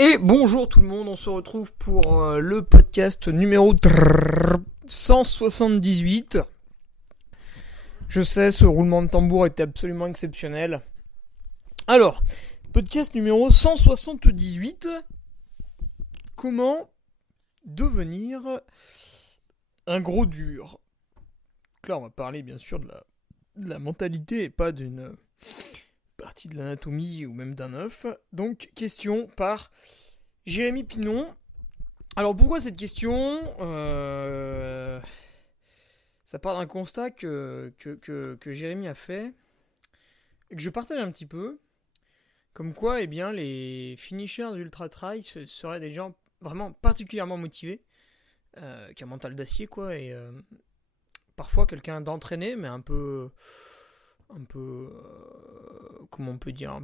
Et bonjour tout le monde, on se retrouve pour le podcast numéro 178. Je sais, ce roulement de tambour était absolument exceptionnel. Alors, podcast numéro 178. Comment devenir un gros dur? Donc là, on va parler bien sûr de la mentalité et pas d'une partie de l'anatomie ou même d'un œuf. Donc, question par Jérémy Pinon. Alors, pourquoi cette question Ça part d'un constat que Jérémy a fait et que je partage un petit peu. Comme quoi, eh bien, les finishers d'Ultra Trail seraient des gens vraiment particulièrement motivés, qui a un mental d'acier, quoi, et parfois quelqu'un d'entraîné, mais comment on peut dire,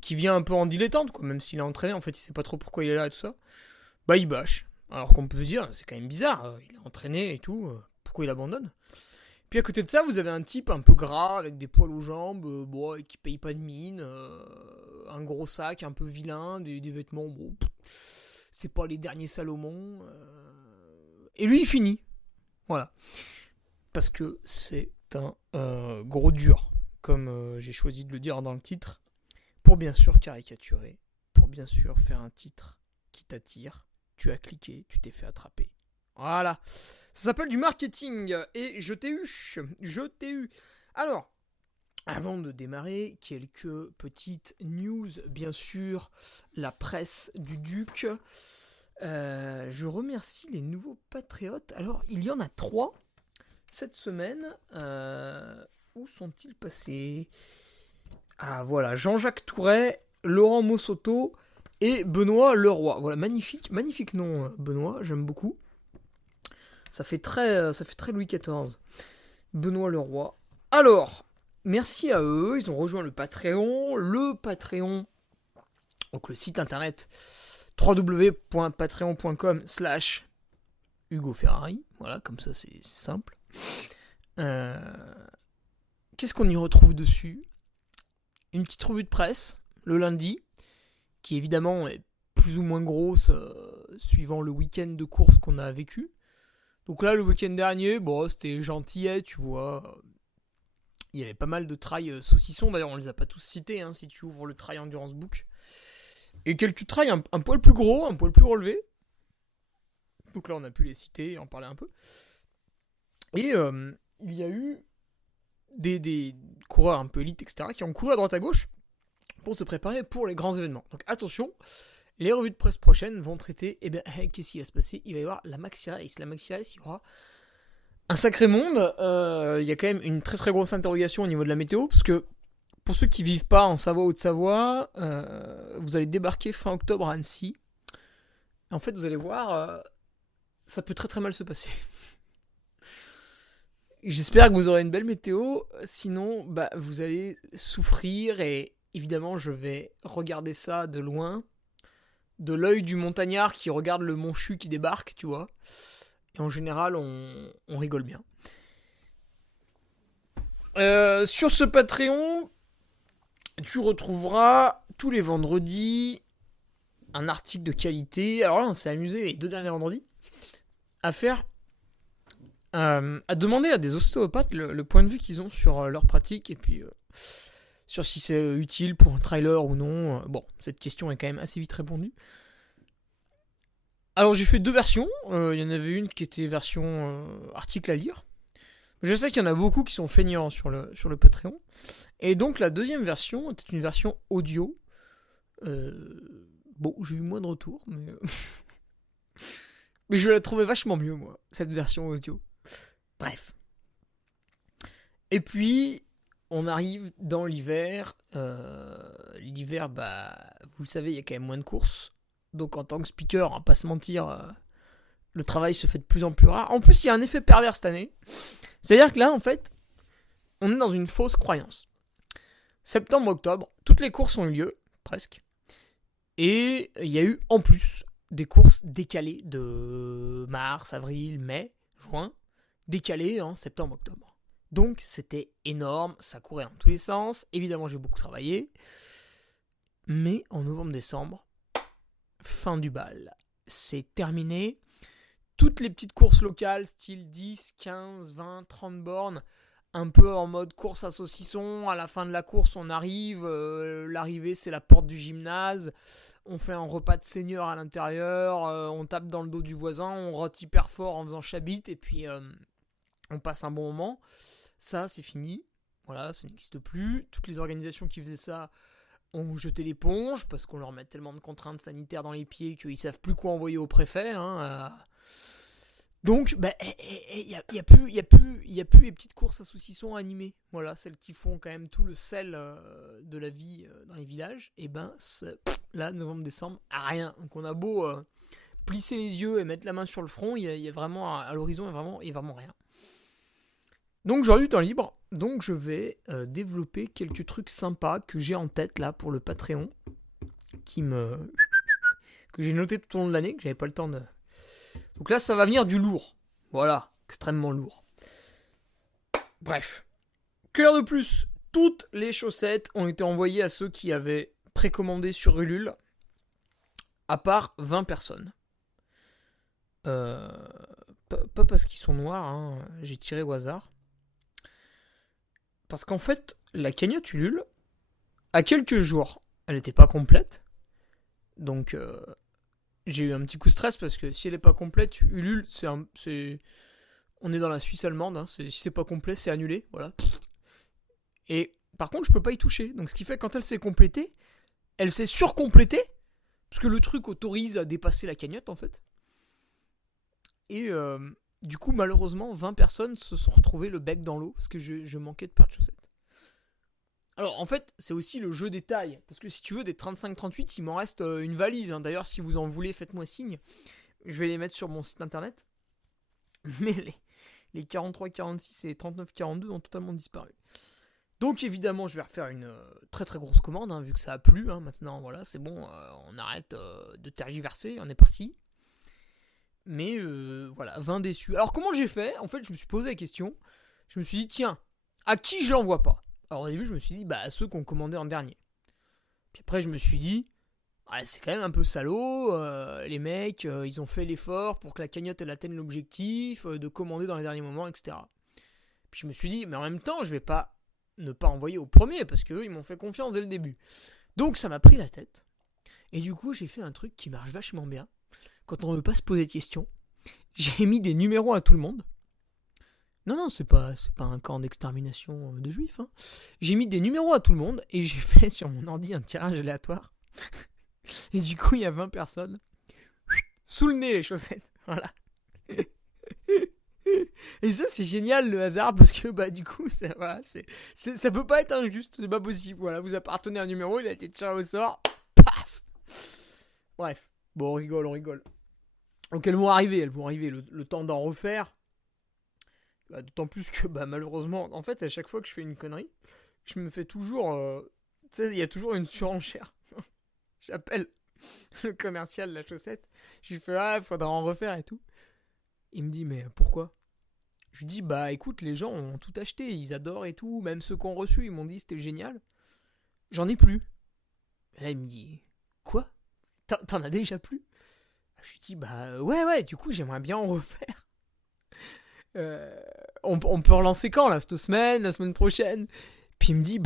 qui vient un peu en dilettante, quoi, même s'il est entraîné, en fait, il sait pas trop pourquoi il est là et tout ça, bah il bâche. Alors qu'on peut se dire, c'est quand même bizarre, il est entraîné et tout, pourquoi il abandonne? Puis à côté de ça, vous avez un type un peu gras, avec des poils aux jambes, qui paye pas de mine, un gros sac un peu vilain, des vêtements, bon, c'est pas les derniers Salomon. Et lui, il finit. Voilà. Parce que c'est un gros dur, comme j'ai choisi de le dire dans le titre, pour bien sûr caricaturer, pour bien sûr faire un titre qui t'attire. Tu as cliqué, tu t'es fait attraper. Voilà. Ça s'appelle du marketing. Et je t'ai eu. Alors, avant de démarrer, quelques petites news, bien sûr. La presse du Duc. Je remercie les nouveaux patriotes. Alors, il y en a 3 cette semaine. Où sont-ils passés? Ah, voilà. Jean-Jacques Touret, Laurent Mossoto et Benoît Leroy. Voilà, magnifique nom, Benoît. J'aime beaucoup. Ça fait très Louis XIV. Benoît Leroy. Alors, merci à eux. Ils ont rejoint le Patreon. Donc le site internet www.patreon.com/Hugo Ferrari. Voilà, comme ça c'est simple. Qu'est-ce qu'on y retrouve dessus? Une petite revue de presse le lundi, qui évidemment est plus ou moins grosse suivant le week-end de course qu'on a vécu. Donc là, le week-end dernier, bon, c'était gentillet, tu vois. Il y avait pas mal de trails saucissons, d'ailleurs on les a pas tous cités, hein, si tu ouvres le trail Endurance Book. Et quelques trails un poil plus gros, un poil plus relevés. Donc là on a pu les citer et en parler un peu. Et il y a eu des coureurs un peu élites, etc., qui ont couru à droite à gauche pour se préparer pour les grands événements. Donc attention, les revues de presse prochaines vont traiter, qu'est-ce qui va se passer? Il va y avoir la Maxi Race. La Maxi Race, il y aura un sacré monde. Il y a quand même une très très grosse interrogation au niveau de la météo, parce que pour ceux qui vivent pas en Savoie ou de Savoie, vous allez débarquer fin octobre à Annecy. En fait, vous allez voir, ça peut très très mal se passer. J'espère que vous aurez une belle météo, sinon vous allez souffrir, et évidemment je vais regarder ça de loin, de l'œil du montagnard qui regarde le mont Chu qui débarque, tu vois. Et en général, on rigole bien. Sur ce Patreon, tu retrouveras tous les vendredis un article de qualité. Alors là, on s'est amusé les 2 derniers vendredis à faire, à demander à des ostéopathes le point de vue qu'ils ont sur leur pratique, et puis sur si c'est utile pour un trailer ou non. Bon, cette question est quand même assez vite répondue. Alors j'ai fait 2 versions. Il y en avait une qui était version article à lire. Je sais qu'il y en a beaucoup qui sont feignants sur le Patreon. Et donc la deuxième version était une version audio. Bon, j'ai eu moins de retours, mais mais je la trouvais vachement mieux, moi, cette version audio. Bref. Et puis, on arrive dans l'hiver. L'hiver, vous le savez, il y a quand même moins de courses. Donc en tant que speaker, on va pas se mentir, le travail se fait de plus en plus rare. En plus, il y a un effet pervers cette année. C'est-à-dire que là, en fait, on est dans une fausse croyance. Septembre, octobre, toutes les courses ont eu lieu, presque. Et il y a eu, en plus, des courses décalées de mars, avril, mai, juin, décalées en septembre, octobre. Donc, c'était énorme, ça courait dans tous les sens. Évidemment, j'ai beaucoup travaillé. Mais en novembre-décembre, fin du bal. C'est terminé. Toutes les petites courses locales, style 10, 15, 20, 30 bornes, un peu en mode course à saucisson. À la fin de la course, on arrive. L'arrivée, c'est la porte du gymnase. On fait un repas de seigneur à l'intérieur. On tape dans le dos du voisin. On rote hyper fort en faisant chabit. Et puis, on passe un bon moment. Ça, c'est fini. Voilà, ça n'existe plus. Toutes les organisations qui faisaient ça ont jeté l'éponge parce qu'on leur met tellement de contraintes sanitaires dans les pieds qu'ils savent plus quoi envoyer au préfet. Donc, il n'y a plus les petites courses à saucisson animées. Voilà, celles qui font quand même tout le sel de la vie dans les villages. Et là, novembre-décembre, rien. Donc, on a beau plisser les yeux et mettre la main sur le front, il y a vraiment, à l'horizon, il y a vraiment rien. Donc, j'aurai du temps libre. Donc, je vais développer quelques trucs sympas que j'ai en tête là pour le Patreon. Que j'ai noté tout au long de l'année, que j'avais pas le temps de. Donc là, ça va venir du lourd. Voilà, extrêmement lourd. Bref. Que dire de plus ? Toutes les chaussettes ont été envoyées à ceux qui avaient précommandé sur Ulule, à part 20 personnes. Pas parce qu'ils sont noirs, j'ai tiré au hasard. Parce qu'en fait, la cagnotte Ulule, à quelques jours, elle n'était pas complète. Donc, j'ai eu un petit coup de stress parce que si elle n'est pas complète, Ulule, on est dans la Suisse allemande. Si c'est pas complet, c'est annulé. Voilà. Et par contre, je peux pas y toucher. Donc, ce qui fait que quand elle s'est complétée, elle s'est surcomplétée. Parce que le truc autorise à dépasser la cagnotte, en fait. Et du coup, malheureusement, 20 personnes se sont retrouvées le bec dans l'eau parce que je manquais de paires de chaussettes. Alors, en fait, c'est aussi le jeu des tailles. Parce que si tu veux, des 35-38, il m'en reste une valise. D'ailleurs, si vous en voulez, faites-moi signe. Je vais les mettre sur mon site internet. Mais les 43-46 et les 39-42 ont totalement disparu. Donc, évidemment, je vais refaire une très très grosse commande, vu que ça a plu. Maintenant, voilà, c'est bon, on arrête de tergiverser, on est parti. Mais voilà, 20 déçus. Alors, comment j'ai fait ? En fait, je me suis posé la question. Je me suis dit, tiens, à qui je l'envoie pas ? Alors au début, je me suis dit, à ceux qu'on commandait en dernier. Puis après, je me suis dit, c'est quand même un peu salaud. Les mecs, ils ont fait l'effort pour que la cagnotte elle atteigne l'objectif, de commander dans les derniers moments, etc. Puis je me suis dit, mais en même temps, je vais pas ne pas envoyer au premier parce qu'eux, ils m'ont fait confiance dès le début. Donc ça m'a pris la tête. Et du coup, j'ai fait un truc qui marche vachement bien. Quand on ne veut pas se poser de questions, j'ai mis des numéros à tout le monde. Non, c'est pas un camp d'extermination de juifs. J'ai mis des numéros à tout le monde et j'ai fait sur mon ordi un tirage aléatoire. Et du coup, il y a 20 personnes. Sous le nez, les chaussettes. Voilà. Et ça, c'est génial, le hasard, parce que, du coup, ça peut pas être injuste, c'est pas possible. Voilà, vous appartenez à un numéro, il a été tiré au sort. Paf ! Bref. Bon, on rigole. Donc, elles vont arriver, le temps d'en refaire. D'autant plus que malheureusement, en fait, à chaque fois que je fais une connerie, je me fais toujours. Tu sais, il y a toujours une surenchère. J'appelle le commercial de la chaussette. Je lui fais, il faudra en refaire et tout. Il me dit, mais pourquoi ? Je lui dis, écoute, les gens ont tout acheté, ils adorent et tout. Même ceux qui ont reçu, ils m'ont dit c'était génial. J'en ai plus. Et là, il me dit, quoi ? T'en as déjà plus ? Je lui dis, ouais, du coup, j'aimerais bien en refaire. On peut relancer quand là, cette semaine, la semaine prochaine. Puis il me dit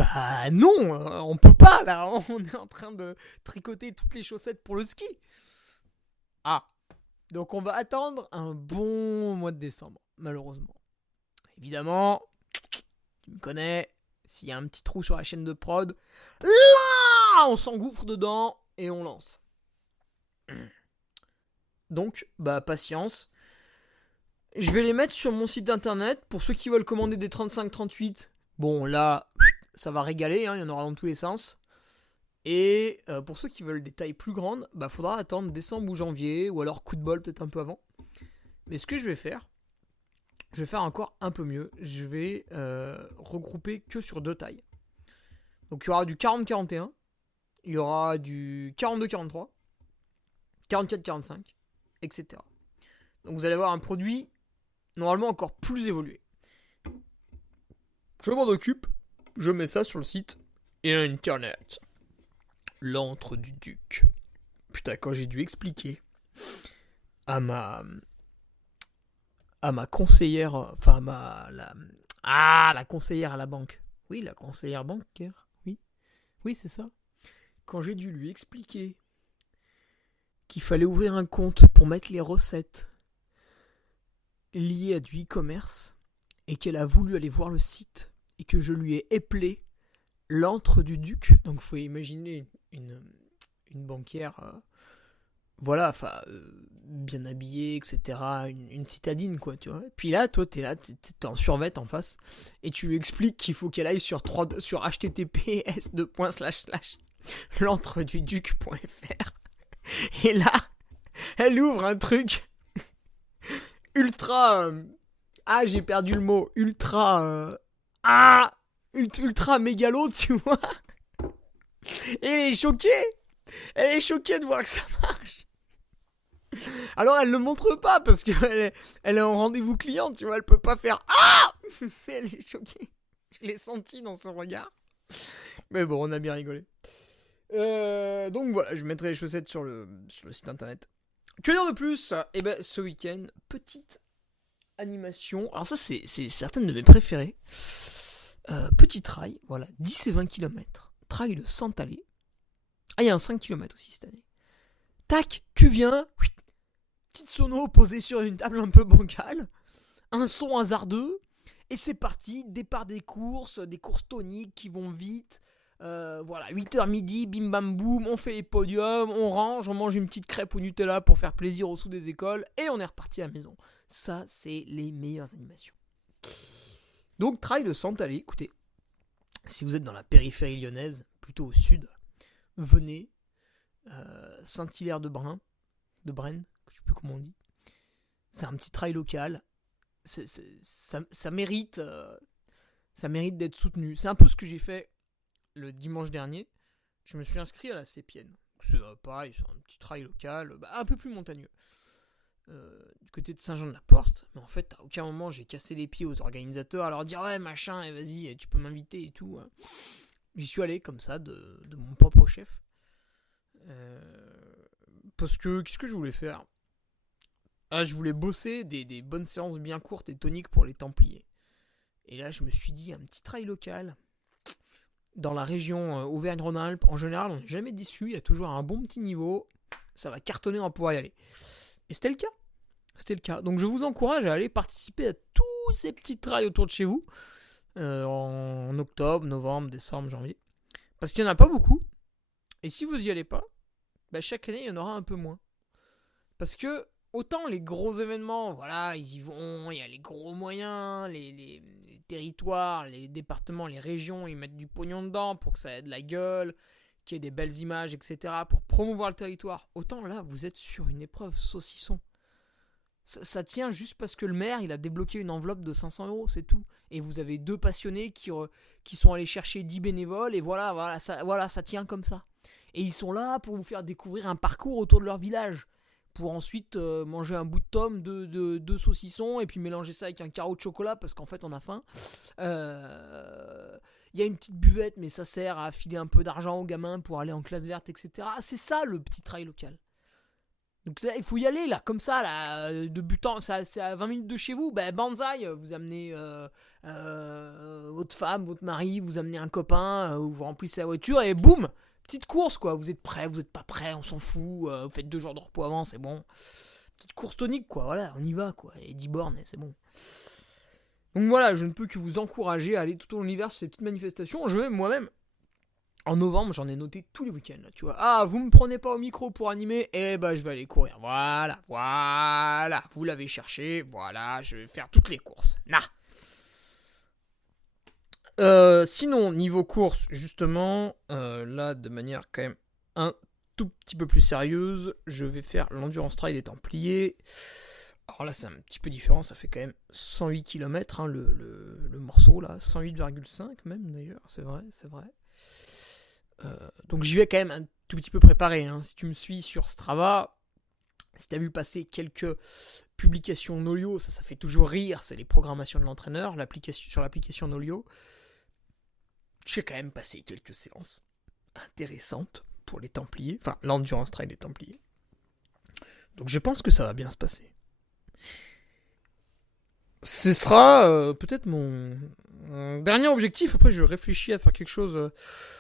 non, on peut pas là, on est en train de tricoter toutes les chaussettes pour le ski. Donc on va attendre un bon mois de décembre, malheureusement. Évidemment, tu me connais, s'il y a un petit trou sur la chaîne de prod, là on s'engouffre dedans et on lance. Donc patience. Je vais les mettre sur mon site internet. Pour ceux qui veulent commander des 35-38, bon là, ça va régaler, il y en aura dans tous les sens. Et pour ceux qui veulent des tailles plus grandes, faudra attendre décembre ou janvier, ou alors coup de bol peut-être un peu avant. Mais ce que je vais faire encore un peu mieux. Je vais regrouper que sur 2 tailles. Donc il y aura du 40-41, il y aura du 42-43, 44-45, etc. Donc vous allez avoir un produit normalement encore plus évolué. Je m'en occupe, je mets ça sur le site internet. L'antre du duc. Putain, quand j'ai dû expliquer à ma conseillère, enfin la conseillère à la banque. Oui, la conseillère bancaire. Oui, oui, c'est ça. Quand j'ai dû lui expliquer qu'il fallait ouvrir un compte pour mettre les recettes liées à du e-commerce et qu'elle a voulu aller voir le site et que je lui ai éplé l'antre du duc. Donc, faut imaginer une banquière. Voilà, enfin, bien habillée, etc. Une citadine, quoi, tu vois. Puis là, toi, t'es en survêt en face, et tu lui expliques qu'il faut qu'elle aille sur https://l'entreduduc.fr. Et là, elle ouvre un truc ultra... j'ai perdu le mot. Ultra mégalo, tu vois. Et elle est choquée. Elle est choquée de voir que ça marche. Alors elle le montre pas parce qu'elle est en rendez-vous client, tu vois, elle peut pas faire mais elle est choquée. Je l'ai senti dans son regard. Mais bon, on a bien rigolé. Donc voilà, je mettrai les chaussettes sur le site internet. Que dire de plus? Eh ben, ce week-end, petite animation. Alors ça, c'est certaines de mes préférées. Petit trail, voilà, 10 et 20 km. Trail de Santalé. Ah, il y a un 5 km aussi cette année. Tac, tu viens. Petite sono posée sur une table un peu bancale. Un son hasardeux. Et c'est parti. Départ des courses toniques qui vont vite. Voilà, 8h midi, bim bam boum, on fait les podiums, on range, on mange une petite crêpe au Nutella pour faire plaisir aux sous des écoles, et on est reparti à la maison. Ça, c'est les meilleures animations. Donc, trail de Santalé, écoutez, si vous êtes dans la périphérie lyonnaise, plutôt au sud, venez, Saint-Hilaire-de-Brenne, je sais plus comment on dit. C'est un petit trail local, ça mérite d'être soutenu. C'est un peu ce que j'ai fait le dimanche dernier. Je me suis inscrit à la Sépienne. C'est pareil, c'est un petit trail local, un peu plus montagneux. Du côté de Saint-Jean-de-la-Porte. Mais en fait, à aucun moment, j'ai cassé les pieds aux organisateurs à leur dire « Ouais, machin, et vas-y, tu peux m'inviter et tout. » J'y suis allé comme ça, de mon propre chef. Parce que, qu'est-ce que je voulais faire ? Je voulais bosser des bonnes séances bien courtes et toniques pour les Templiers. Et là, je me suis dit, un petit trail local dans la région Auvergne-Rhône-Alpes, en général, on n'est jamais déçu, il y a toujours un bon petit niveau, ça va cartonner, on va pouvoir y aller. Et c'était le cas. Donc je vous encourage à aller participer à tous ces petits trails autour de chez vous, en octobre, novembre, décembre, janvier. Parce qu'il n'y en a pas beaucoup. Et si vous n'y allez pas, chaque année, il y en aura un peu moins. Parce que, autant les gros événements, voilà, ils y vont, il y a les gros moyens, les territoires, les départements, les régions, ils mettent du pognon dedans pour que ça ait de la gueule, qu'il y ait des belles images, etc., pour promouvoir le territoire. Autant là, vous êtes sur une épreuve saucisson. Ça tient juste parce que le maire, il a débloqué une enveloppe de 500 €, c'est tout. Et vous avez 2 passionnés qui sont allés chercher 10 bénévoles, et voilà, ça tient comme ça. Et ils sont là pour vous faire découvrir un parcours autour de leur village, pour ensuite manger un bout de tome, de saucisson, et puis mélanger ça avec un carreau de chocolat, parce qu'en fait, on a faim. Il y a une petite buvette, mais ça sert à filer un peu d'argent aux gamins pour aller en classe verte, etc. C'est ça, le petit trail local. Donc là, il faut y aller, là, comme ça, là, de butant, c'est à 20 minutes de chez vous. Banzai, vous amenez votre femme, votre mari, vous amenez un copain, vous remplissez la voiture, et boum, petite course, quoi. Vous êtes prêts, vous n'êtes pas prêts, on s'en fout, vous faites 2 jours de repos avant, c'est bon. Petite course tonique, quoi, voilà, on y va, quoi. Et 10 bornes, et c'est bon. Donc voilà, je ne peux que vous encourager à aller tout au long de l'hiver sur ces petites manifestations. Je vais moi-même, en novembre, j'en ai noté tous les week-ends, là, tu vois. Vous me prenez pas au micro pour animer, je vais aller courir. Voilà, vous l'avez cherché, voilà, je vais faire toutes les courses. Sinon, niveau course, justement, là, de manière quand même un tout petit peu plus sérieuse, je vais faire l'Endurance Trail des Templiers. Alors là, c'est un petit peu différent, ça fait quand même 108 km, hein, le morceau, là, 108,5 même, d'ailleurs, c'est vrai. Donc j'y vais quand même un tout petit peu préparé, hein. Si tu me suis sur Strava, si tu as vu passer quelques publications Nolio, ça fait toujours rire, c'est les programmations de l'entraîneur, sur l'application Nolio. J'ai quand même passé quelques séances intéressantes. pour les Templiers, enfin l'Endurance Trail des Templiers. Donc je pense que ça va bien se passer. Ce sera peut-être mon dernier objectif. Après, je réfléchis à faire quelque chose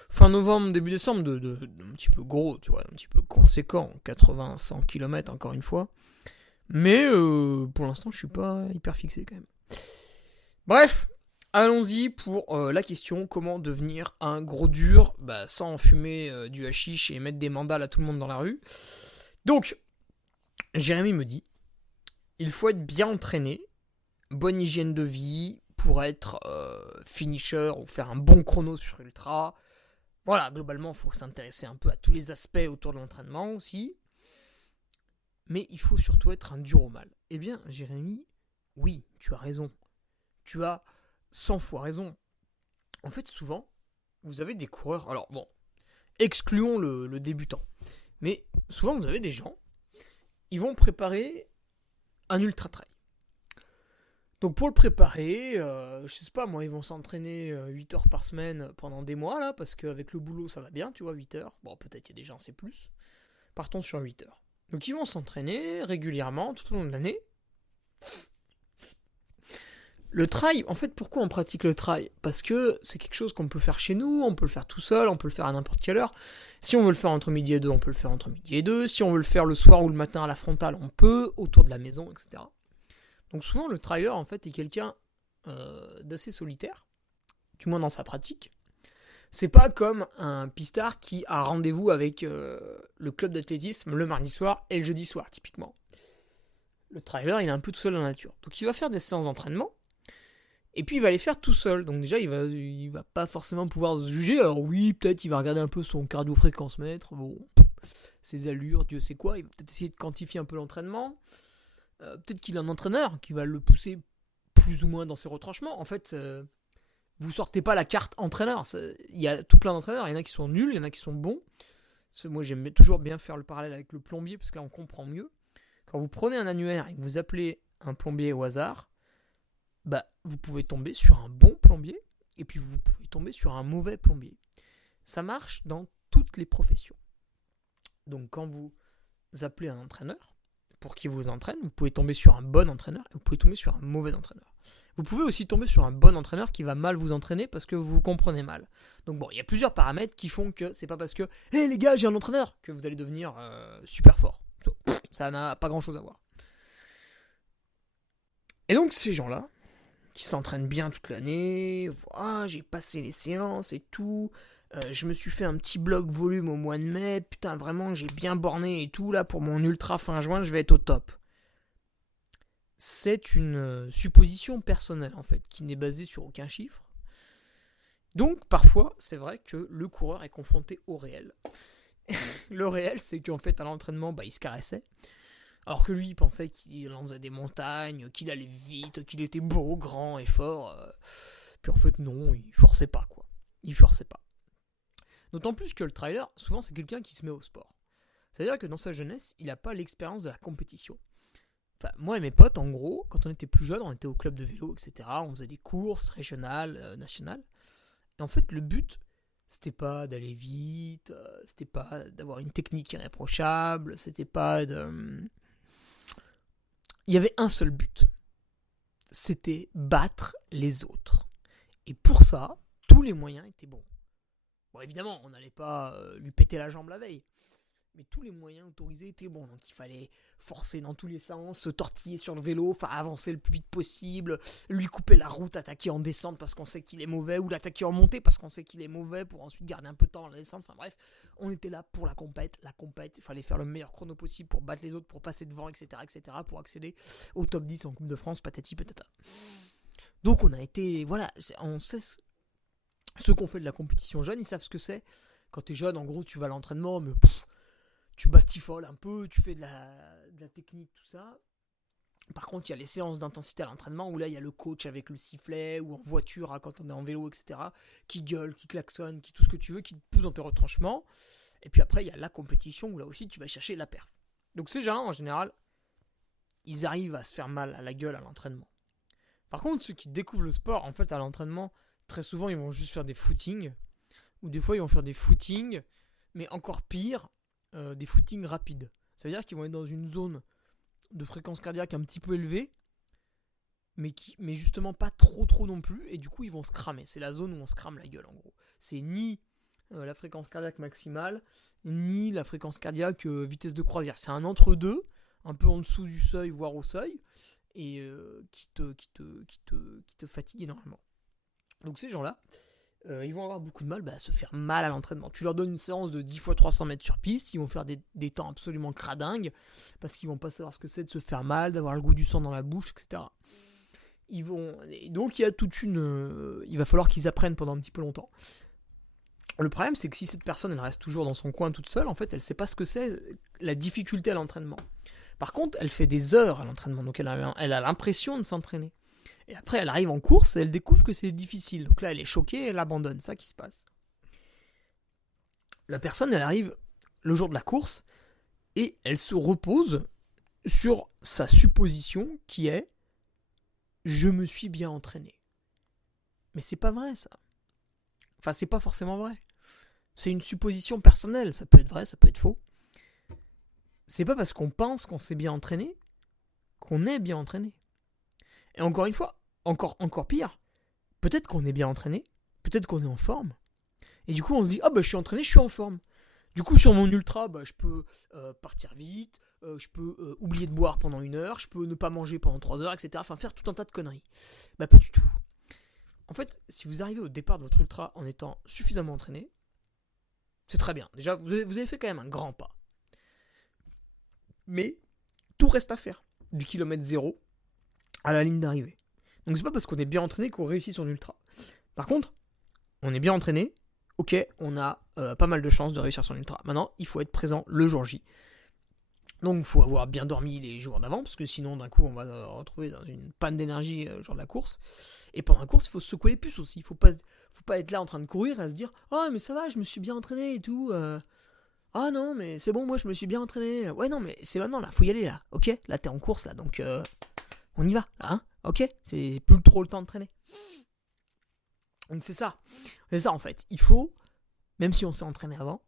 fin novembre, début décembre, un petit peu gros, tu vois, un petit peu conséquent, 80-100 km encore une fois. Mais pour l'instant, je suis pas hyper fixé quand même. Bref, allons-y pour la question comment devenir un gros dur sans fumer du hashish et mettre des mandales à tout le monde dans la rue. Donc, Jérémy me dit, il faut être bien entraîné, bonne hygiène de vie pour être finisher ou faire un bon chrono sur ultra. Voilà, globalement, il faut s'intéresser un peu à tous les aspects autour de l'entraînement aussi. Mais il faut surtout être un dur au mal. Eh bien, Jérémy, oui, tu as raison. Tu as 100 fois raison. En fait, souvent, vous avez des coureurs... Alors, bon, excluons le débutant. Mais souvent, vous avez des gens, ils vont préparer un ultra-trail. Donc pour le préparer, je sais pas moi, ils vont s'entraîner 8 heures par semaine pendant des mois là, parce qu'avec le boulot ça va bien, tu vois, 8 heures. Bon, peut-être il y a des gens c'est plus. Partons sur 8 heures. Donc ils vont s'entraîner régulièrement tout au long de l'année. Le trail, en fait, pourquoi on pratique le trail ? Parce que c'est quelque chose qu'on peut faire chez nous, on peut le faire tout seul, on peut le faire à n'importe quelle heure. Si on veut le faire entre midi et 2, on peut le faire entre midi et 2. Si on veut le faire le soir ou le matin à la frontale, on peut, autour de la maison, etc. Donc souvent, le trailer, en fait, est quelqu'un d'assez solitaire, du moins dans sa pratique. C'est pas comme un pistard qui a rendez-vous avec le club d'athlétisme le mardi soir et le jeudi soir, typiquement. Le trailer, il est un peu tout seul dans la nature. Donc il va faire des séances d'entraînement, et puis il va les faire tout seul. Donc déjà, il va pas forcément pouvoir se juger. Alors oui, peut-être il va regarder un peu son cardio-fréquence-mètre, bon, ses allures, Dieu sait quoi. Il va peut-être essayer de quantifier un peu l'entraînement. Peut-être qu'il a un entraîneur qui va le pousser plus ou moins dans ses retranchements. En fait, vous sortez pas la carte entraîneur. Il y a tout plein d'entraîneurs. Il y en a qui sont nuls, il y en a qui sont bons. Moi, j'aime toujours bien faire le parallèle avec le plombier, parce que là, on comprend mieux. Quand vous prenez un annuaire et que vous appelez un plombier au hasard, vous pouvez tomber sur un bon plombier, et puis vous pouvez tomber sur un mauvais plombier. Ça marche dans toutes les professions. Donc, quand vous appelez un entraîneur, pour qu'il vous entraîne, vous pouvez tomber sur un bon entraîneur et vous pouvez tomber sur un mauvais entraîneur. Vous pouvez aussi tomber sur un bon entraîneur qui va mal vous entraîner parce que vous comprenez mal. Donc bon, il y a plusieurs paramètres qui font que c'est pas parce que « Hé les gars, j'ai un entraîneur » que vous allez devenir super fort. Ça n'a pas grand chose à voir. Et donc ces gens-là, qui s'entraînent bien toute l'année, j'ai passé les séances et tout, je me suis fait un petit bloc volume au mois de mai, putain vraiment j'ai bien borné et tout, là pour mon ultra fin juin je vais être au top. C'est une supposition personnelle en fait, qui n'est basée sur aucun chiffre. Donc parfois c'est vrai que le coureur est confronté au réel. Le réel c'est qu'en fait à l'entraînement il se caressait, alors que lui il pensait qu'il en faisait des montagnes, qu'il allait vite, qu'il était beau, grand et fort. Puis en fait non, il forçait pas quoi. Il forçait pas. D'autant plus que le trailer, souvent c'est quelqu'un qui se met au sport. C'est-à-dire que dans sa jeunesse, il n'a pas l'expérience de la compétition. Enfin, moi et mes potes, en gros, quand on était plus jeunes, on était au club de vélo, etc. On faisait des courses régionales, nationales. Et en fait, le but, c'était pas d'aller vite, c'était pas d'avoir une technique irréprochable, c'était pas de... Il y avait un seul but. C'était battre les autres. Et pour ça, tous les moyens étaient bons. Bon, évidemment, on n'allait pas lui péter la jambe la veille. Mais tous les moyens autorisés étaient bons. Donc il fallait forcer dans tous les sens, se tortiller sur le vélo, faire avancer le plus vite possible, lui couper la route, attaquer en descente parce qu'on sait qu'il est mauvais, ou l'attaquer en montée parce qu'on sait qu'il est mauvais, pour ensuite garder un peu de temps dans la descente. Enfin bref, on était là pour la compète. Il fallait faire le meilleur chrono possible pour battre les autres, pour passer devant, etc., pour accéder au top 10 en Coupe de France, patati patata. Donc on a été... Voilà, on sait ceux qui ont fait de la compétition jeune, ils savent ce que c'est. Quand t'es jeune, en gros, tu vas à l'entraînement, mais tu batifoles un peu, tu fais de la technique, tout ça. Par contre, il y a les séances d'intensité à l'entraînement où là, il y a le coach avec le sifflet, ou en voiture, quand on est en vélo, etc., qui gueule, qui klaxonne, qui tout ce que tu veux, qui te pousse dans tes retranchements. Et puis après, il y a la compétition où là aussi, tu vas chercher la perf. Donc ces gens, en général, ils arrivent à se faire mal à la gueule à l'entraînement. Par contre, ceux qui découvrent le sport, en fait, à l'entraînement, très souvent, ils vont juste faire des footings. Ou des fois, ils vont faire des footings, mais encore pire, des footings rapides. Ça veut dire qu'ils vont être dans une zone de fréquence cardiaque un petit peu élevée, mais justement pas trop non plus, et du coup ils vont se cramer. C'est la zone où on se crame la gueule en gros. C'est ni la fréquence cardiaque maximale, ni la fréquence cardiaque vitesse de croisière. C'est un entre-deux, un peu en dessous du seuil, voire au seuil, et qui te fatigue énormément. Donc ces gens-là, ils vont avoir beaucoup de mal à se faire mal à l'entraînement. Tu leur donnes une séance de 10 fois 300 mètres sur piste, ils vont faire des temps absolument cradingues, parce qu'ils vont pas savoir ce que c'est de se faire mal, d'avoir le goût du sang dans la bouche, etc. Donc il y a il va falloir qu'ils apprennent pendant un petit peu longtemps. Le problème, c'est que si cette personne elle reste toujours dans son coin toute seule, en fait, elle sait pas ce que c'est la difficulté à l'entraînement. Par contre, elle fait des heures à l'entraînement, donc elle a l'impression de s'entraîner. Et après, elle arrive en course et elle découvre que c'est difficile. Donc là, elle est choquée et elle abandonne. C'est ça qui se passe. La personne, elle arrive le jour de la course et elle se repose sur sa supposition qui est « je me suis bien entraîné ». Mais c'est pas vrai, ça. Enfin, c'est pas forcément vrai. C'est une supposition personnelle. Ça peut être vrai, ça peut être faux. C'est pas parce qu'on pense qu'on s'est bien entraîné qu'on est bien entraîné. Et encore une fois, encore pire, peut-être qu'on est bien entraîné, peut-être qu'on est en forme, et du coup on se dit « ah bah je suis entraîné, je suis en forme ». Du coup sur mon ultra, je peux partir vite, je peux oublier de boire pendant 1 heure, je peux ne pas manger pendant 3 heures, etc. Enfin faire tout un tas de conneries. Bah pas du tout. En fait, si vous arrivez au départ de votre ultra en étant suffisamment entraîné, c'est très bien. Déjà, vous avez fait quand même un grand pas. Mais tout reste à faire. Du kilomètre 0 à la ligne d'arrivée. Donc c'est pas parce qu'on est bien entraîné qu'on réussit son ultra. Par contre, on est bien entraîné, ok, on a pas mal de chances de réussir son ultra. Maintenant, il faut être présent le jour J. Donc il faut avoir bien dormi les jours d'avant, parce que sinon d'un coup on va se retrouver dans une panne d'énergie le jour de la course. Et pendant la course, il faut se secouer les puces aussi. Il faut pas être là en train de courir et à se dire « ah mais ça va, je me suis bien entraîné et tout. Ah non, mais c'est bon, moi je me suis bien entraîné. Ouais non, mais c'est maintenant là, faut y aller là. Ok, là t'es en course là, donc on y va, là, hein. Ok, c'est plus trop le temps de traîner. » Donc c'est ça en fait. Il faut, même si on s'est entraîné avant,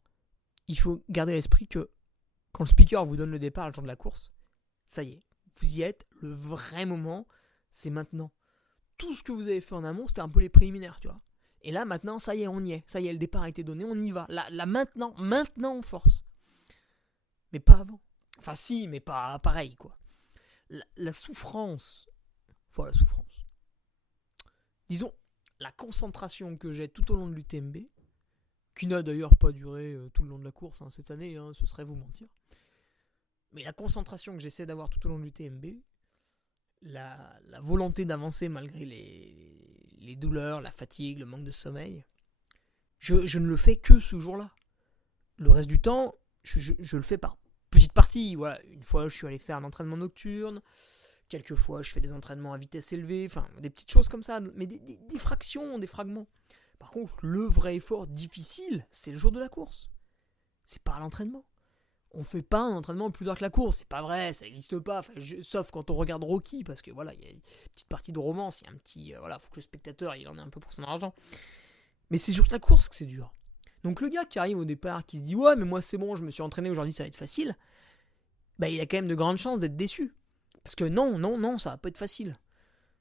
il faut garder à l'esprit que quand le speaker vous donne le départ le jour de la course, ça y est, vous y êtes, le vrai moment, c'est maintenant. Tout ce que vous avez fait en amont, c'était un peu les préliminaires, tu vois. Et là, maintenant, ça y est, on y est. Ça y est, le départ a été donné, on y va. Là maintenant, on force. Mais pas avant. Enfin si, mais pas pareil, quoi. La souffrance, voilà, la souffrance. Disons, la concentration que j'ai tout au long de l'UTMB, qui n'a d'ailleurs pas duré tout le long de la course cette année, ce serait vous mentir. Mais la concentration que j'essaie d'avoir tout au long de l'UTMB, la volonté d'avancer malgré les douleurs, la fatigue, le manque de sommeil, je ne le fais que ce jour-là. Le reste du temps, je le fais par petite partie. Voilà. Une fois, je suis allé faire un entraînement nocturne. Quelques fois, je fais des entraînements à vitesse élevée. Enfin, des petites choses comme ça. Mais des fractions, des fragments. Par contre, le vrai effort difficile, c'est le jour de la course. C'est pas l'entraînement. On fait pas un entraînement plus dur que la course. C'est pas vrai, ça n'existe pas. Enfin, sauf quand on regarde Rocky, parce que voilà, il y a une petite partie de romance. Il y a un petit, faut que le spectateur, il en ait un peu pour son argent. Mais c'est juste la course que c'est dur. Donc le gars qui arrive au départ, qui se dit ouais, mais moi c'est bon, je me suis entraîné aujourd'hui, ça va être facile. Il a quand même de grandes chances d'être déçu. Parce que non, ça va pas être facile.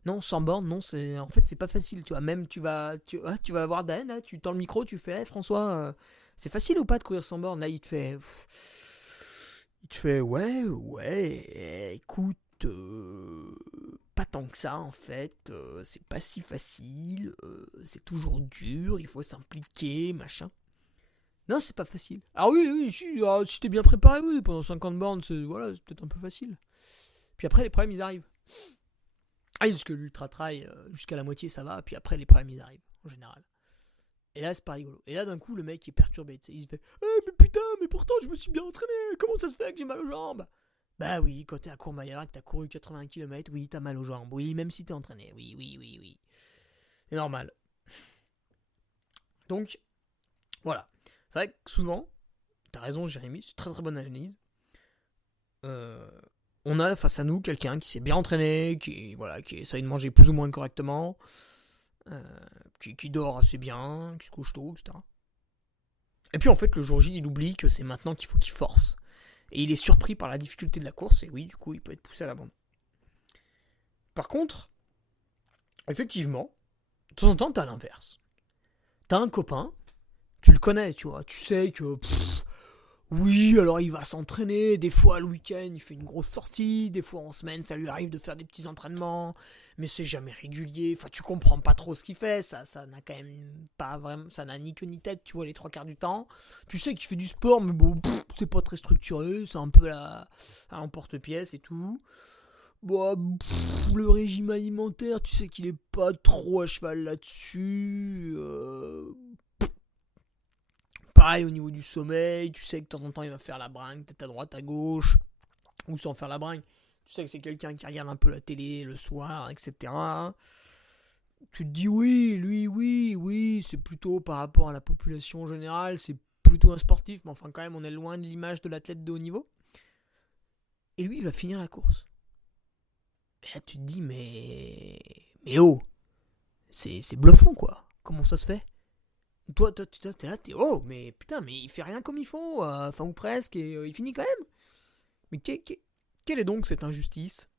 Non, sans borne, non, en fait c'est pas facile. Tu vois, même tu vas voir Dan, là, tu tends le micro, tu fais François, c'est facile ou pas de courir sans borne? Là il te fait ouais, écoute, pas tant que ça en fait, c'est pas si facile, c'est toujours dur, il faut s'impliquer, machin. Non, c'est pas facile. Ah oui, si t'es bien préparé, oui, pendant 50 bornes, c'est peut-être un peu facile. Puis après, les problèmes, ils arrivent. Ah, parce que l'ultra-trail, jusqu'à la moitié, ça va, puis après, les problèmes, ils arrivent, en général. Et là, c'est pas rigolo. Et là, d'un coup, le mec est perturbé, il se fait « mais putain, mais pourtant, je me suis bien entraîné, comment ça se fait que j'ai mal aux jambes ?» Bah oui, quand t'es à Courmayeur et que t'as couru 80 km, oui, t'as mal aux jambes, oui, même si t'es entraîné, oui. C'est normal. Donc, voilà. C'est vrai que souvent, t'as raison Jérémy, c'est une très très bonne analyse. On a face à nous quelqu'un qui s'est bien entraîné, qui essaye de manger plus ou moins correctement, qui dort assez bien, qui se couche tôt, etc. Et puis en fait, le jour J, il oublie que c'est maintenant qu'il faut qu'il force. Et il est surpris par la difficulté de la course, et oui, du coup, il peut être poussé à l'abandon. Par contre, effectivement, de temps en temps, t'as l'inverse. T'as un copain, tu le connais, tu vois, tu sais que... oui, alors il va s'entraîner, des fois le week-end il fait une grosse sortie, des fois en semaine ça lui arrive de faire des petits entraînements, mais c'est jamais régulier, enfin tu comprends pas trop ce qu'il fait, ça n'a quand même pas vraiment, ça n'a ni queue ni tête, tu vois, les trois quarts du temps. Tu sais qu'il fait du sport, mais bon, c'est pas très structuré, c'est un peu à l'emporte-pièce et tout. Bon, le régime alimentaire, tu sais qu'il est pas trop à cheval là-dessus. Pareil au niveau du sommeil, tu sais que de temps en temps il va faire la bringue, peut-être à droite, à gauche, ou sans faire la bringue. Tu sais que c'est quelqu'un qui regarde un peu la télé le soir, etc. Tu te dis oui, c'est plutôt par rapport à la population générale, c'est plutôt un sportif, mais enfin quand même on est loin de l'image de l'athlète de haut niveau. Et lui il va finir la course. Et là tu te dis mais oh, c'est bluffant quoi, comment ça se fait? Toi, t'es là, oh, mais putain, mais il fait rien comme il faut, enfin, ou presque, et il finit quand même. Mais quelle est donc cette injustice?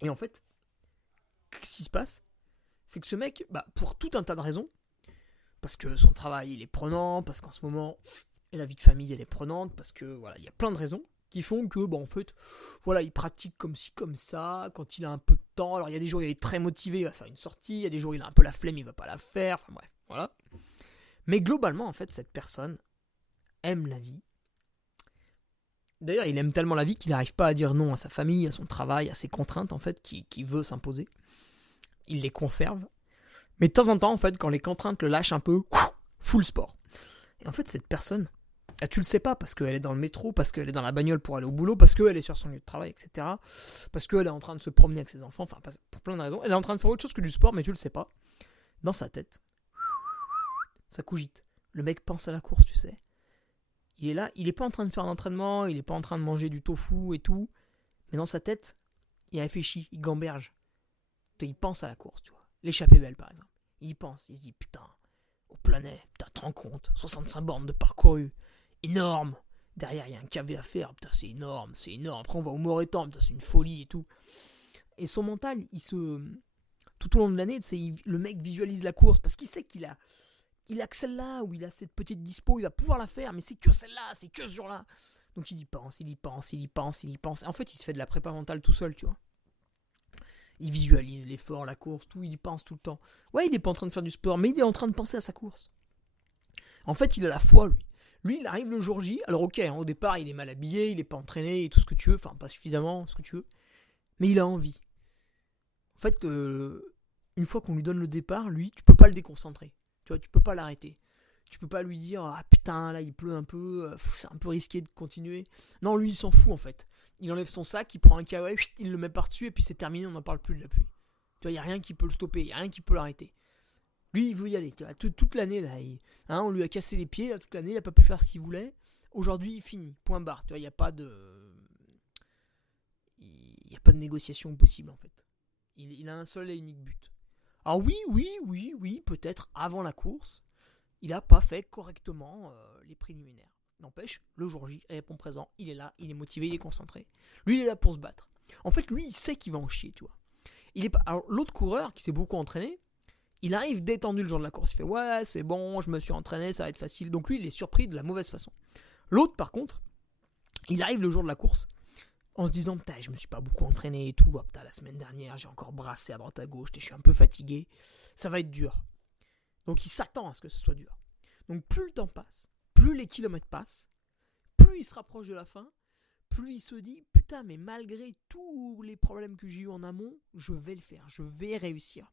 Et en fait, ce qui se passe, c'est que ce mec, pour tout un tas de raisons, parce que son travail, il est prenant, parce qu'en ce moment, la vie de famille, elle est prenante, parce que, voilà, il y a plein de raisons qui font que, en fait, voilà, il pratique comme ci, comme ça, quand il a un peu de temps. Alors, il y a des jours, il est très motivé, il va faire une sortie, il y a des jours, il a un peu la flemme, il va pas la faire, enfin, bref, voilà. Mais globalement, en fait, cette personne aime la vie. D'ailleurs, il aime tellement la vie qu'il n'arrive pas à dire non à sa famille, à son travail, à ses contraintes, en fait, qui veut s'imposer. Il les conserve. Mais de temps en temps, en fait, quand les contraintes le lâchent un peu, full sport. Et en fait, cette personne, tu le sais pas parce qu'elle est dans le métro, parce qu'elle est dans la bagnole pour aller au boulot, parce qu'elle est sur son lieu de travail, etc. Parce qu'elle est en train de se promener avec ses enfants, enfin, pour plein de raisons. Elle est en train de faire autre chose que du sport, mais tu le sais pas. Dans sa tête, ça cogite. Le mec pense à la course, tu sais. Il est là, il est pas en train de faire un entraînement, il est pas en train de manger du tofu et tout. Mais dans sa tête, il réfléchit, il gamberge. Il pense à la course, tu vois. L'échappée belle, par exemple. Il y pense, il se dit, putain, au Planet, putain, te rends compte, 65 bornes de parcouru, énorme. Derrière, il y a un KV à faire, putain, c'est énorme, c'est énorme. Après, on va au Moreton, putain, c'est une folie et tout. Et son mental, tout au long de l'année, le mec visualise la course parce qu'il sait qu'il a que celle-là, où il a cette petite dispo, il va pouvoir la faire, mais c'est que celle-là, c'est que ce jour-là. Donc il y pense. Et en fait, il se fait de la prépa mentale tout seul, tu vois. Il visualise l'effort, la course, tout, il y pense tout le temps. Ouais, il est pas en train de faire du sport, mais il est en train de penser à sa course. En fait, il a la foi, lui. Lui, il arrive le jour J. Alors ok, au départ, il est mal habillé, il est pas entraîné, et tout ce que tu veux, enfin pas suffisamment, ce que tu veux. Mais il a envie. En fait, une fois qu'on lui donne le départ, lui, tu peux pas le déconcentrer. Tu vois, tu peux pas l'arrêter. Tu peux pas lui dire ah putain là il pleut un peu, c'est un peu risqué de continuer. Non, lui il s'en fout en fait. Il enlève son sac, il prend un kawaii, il le met par dessus et puis c'est terminé, on n'en parle plus de la pluie. Tu vois, il y a rien qui peut le stopper, il y a rien qui peut l'arrêter. Lui il veut y aller. Tu vois, toute l'année là, on lui a cassé les pieds là, toute l'année, il a pas pu faire ce qu'il voulait. Aujourd'hui il finit, point barre. Tu vois, il y a pas de négociation possible en fait. Il a un seul et unique but. Alors oui, peut-être avant la course, il n'a pas fait correctement les préliminaires. N'empêche, le jour J, répond présent, il est là, il est motivé, il est concentré. Lui, il est là pour se battre. En fait, lui, il sait qu'il va en chier, tu vois. Il est pas... Alors, l'autre coureur, qui s'est beaucoup entraîné, il arrive détendu le jour de la course. Il fait, ouais, c'est bon, je me suis entraîné, ça va être facile. Donc lui, il est surpris de la mauvaise façon. L'autre, par contre, il arrive le jour de la course, en se disant, putain, je me suis pas beaucoup entraîné et tout. Oh, putain, la semaine dernière, j'ai encore brassé à droite à gauche, je suis un peu fatigué. Ça va être dur. Donc il s'attend à ce que ce soit dur. Donc plus le temps passe, plus les kilomètres passent, plus il se rapproche de la fin, plus il se dit putain mais malgré tous les problèmes que j'ai eu en amont, je vais le faire, je vais réussir.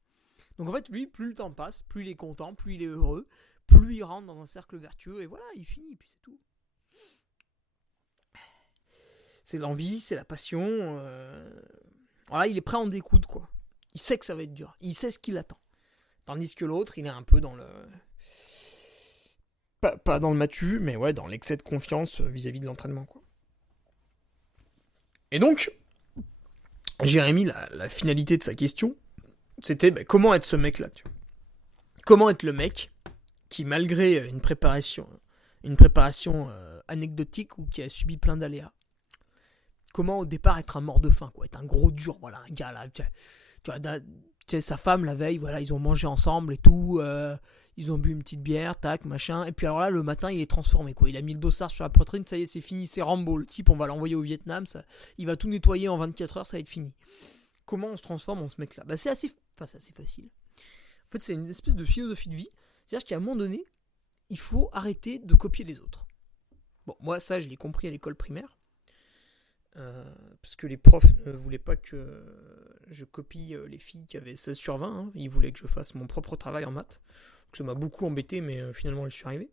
Donc en fait lui, plus le temps passe, plus il est content, plus il est heureux, plus il rentre dans un cercle vertueux et voilà, il finit, puis c'est tout. C'est l'envie, c'est la passion. Voilà, il est prêt à en découdre quoi. Il sait que ça va être dur, il sait ce qu'il attend. Tandis que l'autre, il est un peu dans le... Pas dans le matu, mais ouais, dans l'excès de confiance vis-à-vis de l'entraînement, quoi. Et donc, Jérémy, la finalité de sa question, c'était comment être ce mec-là, tu vois. Comment être le mec qui, malgré une préparation une préparation anecdotique ou qui a subi plein d'aléas. Comment au départ être un mort de faim, quoi, être un gros dur, voilà, un gars là, tu sais, sa femme la veille, voilà, ils ont mangé ensemble et tout, ils ont bu une petite bière, tac, machin, et puis alors là, le matin, il est transformé, quoi, il a mis le dossard sur la poitrine, ça y est, c'est fini, c'est Rambo, le type, on va l'envoyer au Vietnam, ça, il va tout nettoyer en 24 heures, ça va être fini. Comment on se transforme en ce mec-là ? Bah, c'est assez facile. En fait, c'est une espèce de philosophie de vie, c'est-à-dire qu'à un moment donné, il faut arrêter de copier les autres. Bon, moi, ça, je l'ai compris à l'école primaire. Parce que les profs ne voulaient pas que je copie les filles qui avaient 16 sur 20. Hein. Ils voulaient que je fasse mon propre travail en maths. Donc ça m'a beaucoup embêté, mais finalement, je suis arrivé.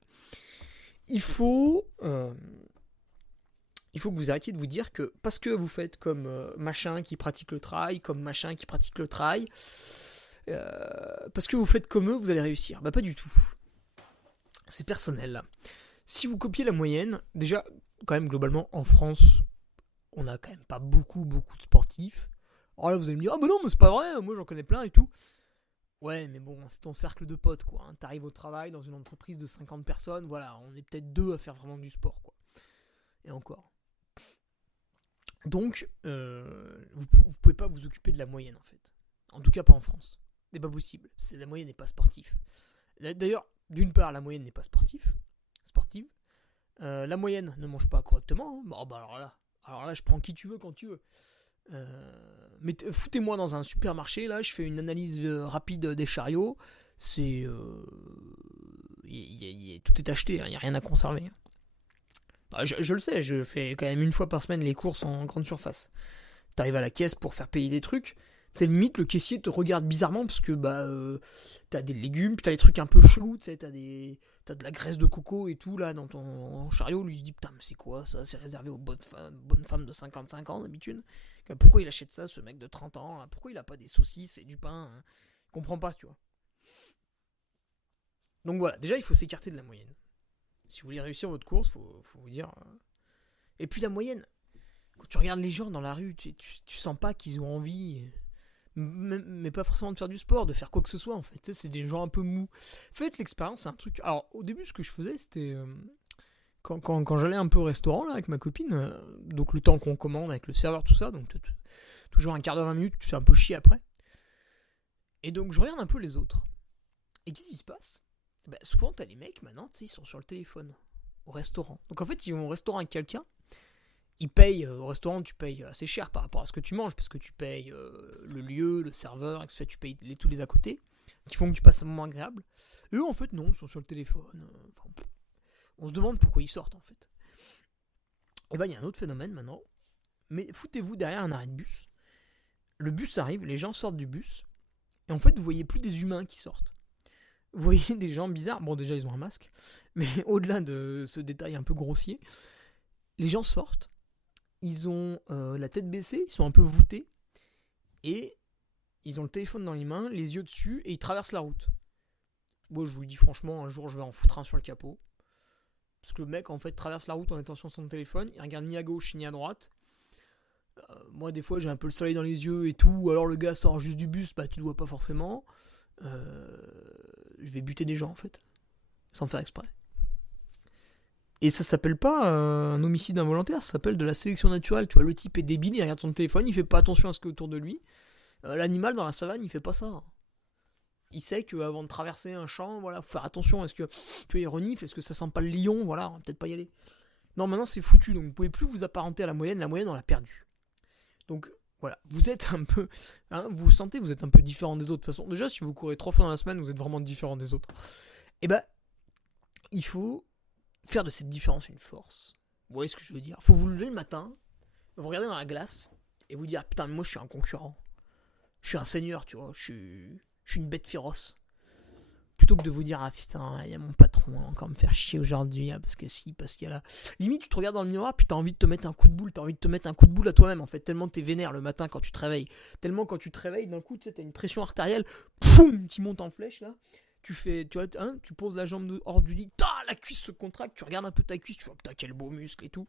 Il faut que vous arrêtiez de vous dire que parce que vous faites comme machin qui pratique le trail, parce que vous faites comme eux, vous allez réussir. Bah, pas du tout. C'est personnel, là. Si vous copiez la moyenne, déjà, quand même, globalement, en France, on a quand même pas beaucoup de sportifs. Alors là, vous allez me dire, ah bah non, mais c'est pas vrai, moi j'en connais plein et tout. Ouais, mais bon, c'est ton cercle de potes, quoi. Hein. T'arrives au travail dans une entreprise de 50 personnes, voilà, on est peut-être 2 à faire vraiment du sport, quoi. Et encore. Donc, vous pouvez pas vous occuper de la moyenne, en fait. En tout cas, pas en France. C'est pas possible. La moyenne n'est pas sportive. D'ailleurs, d'une part, la moyenne n'est pas sportive. La moyenne ne mange pas correctement. Hein. Bon, bah alors là, je prends qui tu veux quand tu veux. Mais foutez-moi dans un supermarché, là, je fais une analyse rapide des chariots. C'est. Tout est acheté, il n'y a rien à conserver. Je le sais, je fais quand même une fois par semaine les courses en grande surface. T'arrives à la caisse pour faire payer des trucs. C'est limite, le caissier te regarde bizarrement parce que t'as des légumes, puis t'as des trucs un peu chelous, tu sais, t'as de la graisse de coco et tout là dans ton chariot. Lui il se dit putain, mais c'est quoi ça ? C'est réservé aux bonnes femmes de 55 ans d'habitude. Pourquoi il achète ça, ce mec de 30 ans là ? Pourquoi il a pas des saucisses et du pain ? Il comprend pas, tu vois. Donc voilà, déjà il faut s'écarter de la moyenne. Si vous voulez réussir votre course, faut vous dire. Et puis la moyenne, quand tu regardes les gens dans la rue, tu sens pas qu'ils ont envie. Mais pas forcément de faire du sport, de faire quoi que ce soit en fait. C'est des gens un peu mous. Faites l'expérience, c'est un truc. Alors au début, ce que je faisais, c'était quand j'allais un peu au restaurant là avec ma copine, donc le temps qu'on commande avec le serveur, tout ça, donc toujours un quart d'heure, 20 minutes, tu fais un peu chier après. Et donc je regarde un peu les autres. Et qu'est-ce qui se passe ? Souvent t'as les mecs maintenant, tu sais, ils sont sur le téléphone au restaurant. Donc en fait, ils vont au restaurant avec quelqu'un. Ils payent, au restaurant, tu payes assez cher par rapport à ce que tu manges, parce que tu payes le lieu, le serveur, etc. Tu payes tous les à côté, qui font que tu passes un moment agréable. Et eux, en fait, non, ils sont sur le téléphone. On se demande pourquoi ils sortent, en fait. Et il y a un autre phénomène maintenant. Mais foutez-vous derrière un arrêt de bus. Le bus arrive, les gens sortent du bus, et en fait, vous voyez plus des humains qui sortent. Vous voyez des gens bizarres. Bon, déjà, ils ont un masque, mais au-delà de ce détail un peu grossier, les gens sortent. Ils ont la tête baissée, ils sont un peu voûtés, et ils ont le téléphone dans les mains, les yeux dessus, et ils traversent la route. Moi, je vous le dis franchement, un jour, je vais en foutre un sur le capot. Parce que le mec, en fait, traverse la route en étant sur son téléphone, il regarde ni à gauche ni à droite. Moi, des fois, j'ai un peu le soleil dans les yeux et tout, ou alors le gars sort juste du bus, tu le vois pas forcément. Je vais buter des gens, en fait, sans faire exprès. Et ça s'appelle pas un homicide involontaire, ça s'appelle de la sélection naturelle. Tu vois, le type est débile, il regarde son téléphone, il fait pas attention à ce qu'il y a autour de lui. L'animal dans la savane, il fait pas ça. Il sait qu'avant de traverser un champ, voilà, faut faire attention. Est-ce que tu es renifle, est-ce que ça sent pas le lion, voilà, on va peut-être pas y aller. Non, maintenant c'est foutu, donc vous pouvez plus vous apparenter à la moyenne on l'a perdue. Donc voilà, vous êtes un peu, vous sentez, vous êtes un peu différent des autres. De toute façon, déjà si vous courez 3 fois dans la semaine, vous êtes vraiment différent des autres. Et il faut faire de cette différence une force. Vous voyez ce que je veux dire ? Faut vous lever le matin, vous regarder dans la glace et vous dire putain, mais moi je suis un concurrent. Je suis un seigneur, tu vois, je suis une bête féroce. Plutôt que de vous dire ah putain, il y a mon patron encore me faire chier aujourd'hui, parce que si, parce qu'il y a là. Limite, tu te regardes dans le miroir, puis t'as envie de te mettre un coup de boule, à toi-même en fait, tellement t'es vénère le matin quand tu te réveilles. Tellement quand tu te réveilles, d'un coup, tu sais, t'as une pression artérielle, poum, qui monte en flèche là. Tu poses la jambe hors du lit, la cuisse se contracte, tu regardes un peu ta cuisse, tu fais putain quel beau muscle et tout.